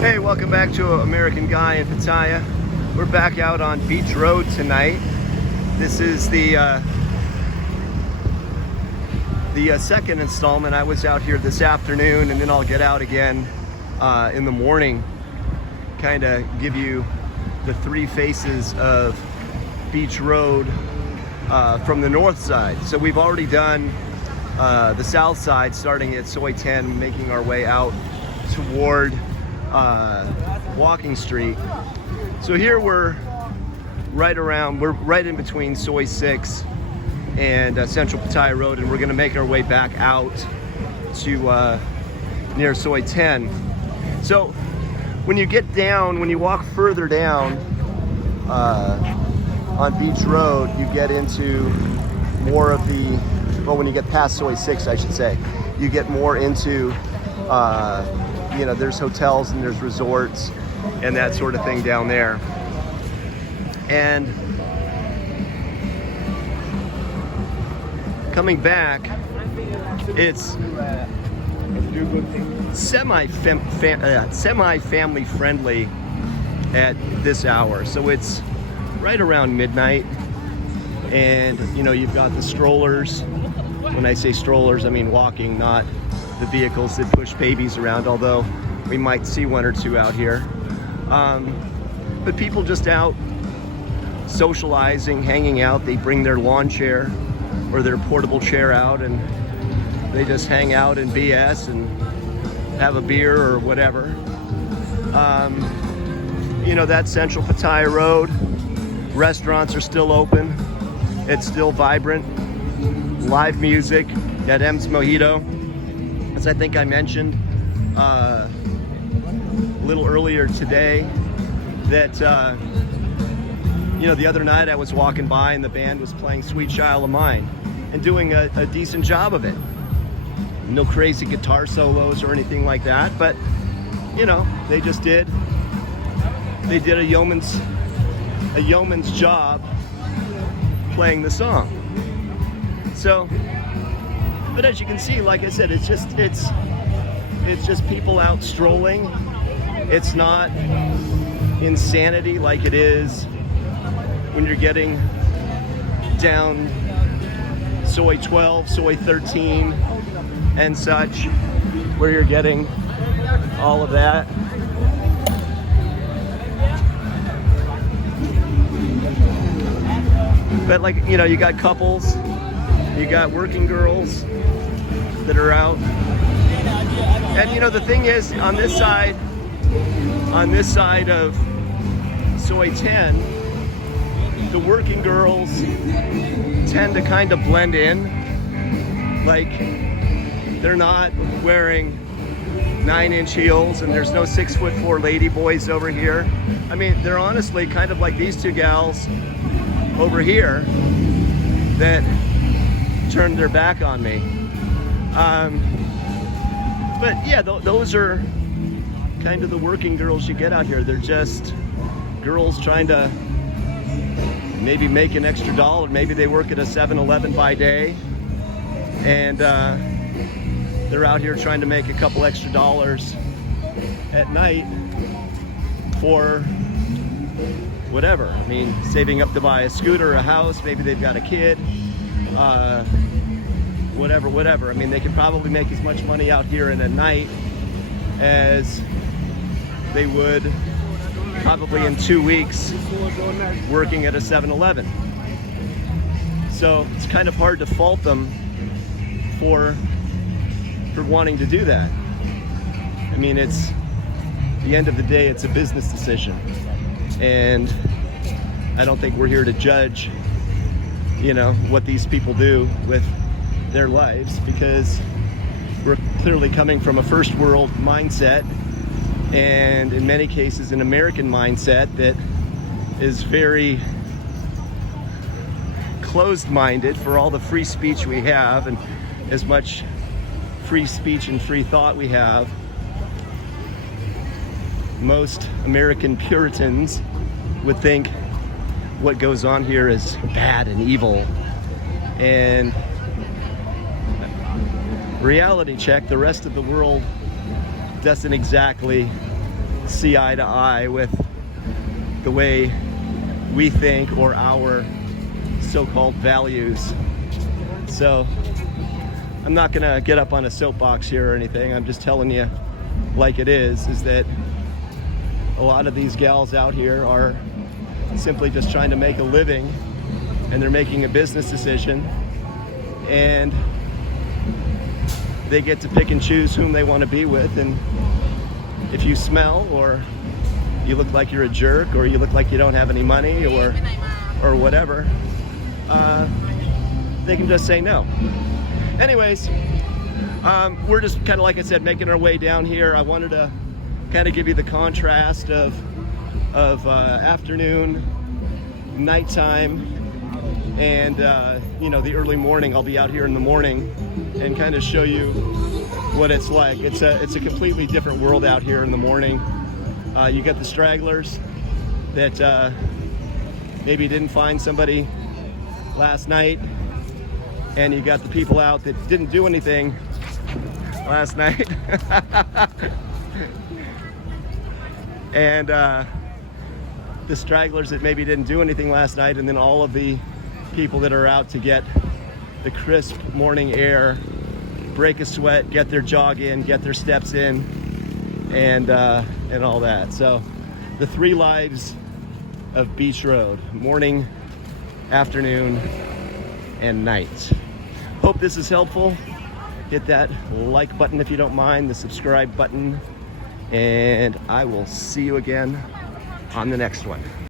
Hey, welcome back to American Guy in Pattaya. We're back out on Beach Road tonight. This is the second installment. I was out here this afternoon, and then I'll get out again in the morning. Kind of give you the three faces of Beach Road from the north side. So we've already done the south side, starting at Soi 10, making our way out toward Walking Street. So here we're right in between Soi 6 and Centra Pattaya Road, and we're going to make our way back out to near Soi 10. So when you walk further down on Beach Road, you get into more of the, well, when you get past Soi 6, I should say, you get more into there's hotels and there's resorts and that sort of thing down there. And coming back, it's semi-family friendly at this hour. So it's right around midnight, and you've got the strollers. When I say strollers, I mean walking, not the vehicles that push babies around, although we might see one or two out here. But people just out socializing, hanging out. They bring their lawn chair or their portable chair out, and they just hang out and BS and have a beer or whatever. That's Centra Pattaya Road. Restaurants are still open. It's still vibrant. Live music at M's Mojito. As I think I mentioned a little earlier today, that the other night I was walking by and the band was playing Sweet Child of Mine and doing a decent job of it. No crazy guitar solos or anything like that, but they just did a yeoman's job playing the song. So, but as you can see, like I said, it's just people out strolling. It's not insanity like it is when you're getting down Soi 12, Soi 13, and such, where you're getting all of that. But you got couples, you got working girls that are out. And the thing is, on this side of Soi 10, the working girls tend to kind of blend in. Like, they're not wearing 9-inch heels, and there's no 6'4" Ladyboys over here. I mean, they're honestly kind of like these two gals over here that turned their back on me. But yeah, those are kind of the working girls you get out here. They're just girls trying to maybe make an extra dollar. Maybe they work at a 7-Eleven by day, and they're out here trying to make a couple extra dollars at night for whatever. I mean, saving up to buy a scooter, a house, maybe they've got a kid, whatever. I mean, they could probably make as much money out here in a night as they would probably in 2 weeks working at a 7-Eleven. So it's kind of hard to fault them for wanting to do that. I mean, it's, at the end of the day, it's a business decision. And I don't think we're here to judge, what these people do with their lives, because we're clearly coming from a first world mindset, and in many cases an American mindset that is very closed-minded for all the free speech we have, and as much free speech and free thought we have. Most American Puritans would think what goes on here is bad and evil. And reality check, the rest of the world doesn't exactly see eye to eye with the way we think or our so-called values. So I'm not gonna get up on a soapbox here or anything. I'm just telling you like it is that a lot of these gals out here are simply just trying to make a living, and they're making a business decision, and they get to pick and choose whom they want to be with. And if you smell, or you look like you're a jerk, or you look like you don't have any money, or whatever, they can just say no. Anyways, we're just kind of, like I said, making our way down here. I wanted to kind of give you the contrast of afternoon, nighttime, and you know, the early morning. I'll be out here in the morning and kind of show you what it's like. It's a completely different world out here in the morning. You got the stragglers that maybe didn't find somebody last night, and you got the people out that didn't do anything last night. And the stragglers that maybe didn't do anything last night, and then all of the people that are out to get the crisp morning air, break a sweat, get their jog in, get their steps in, and all that. So the 3 lives of Beach Road: morning, afternoon, and night. Hope this is helpful. Hit that like button if you don't mind, the subscribe button, and I will see you again on the next one.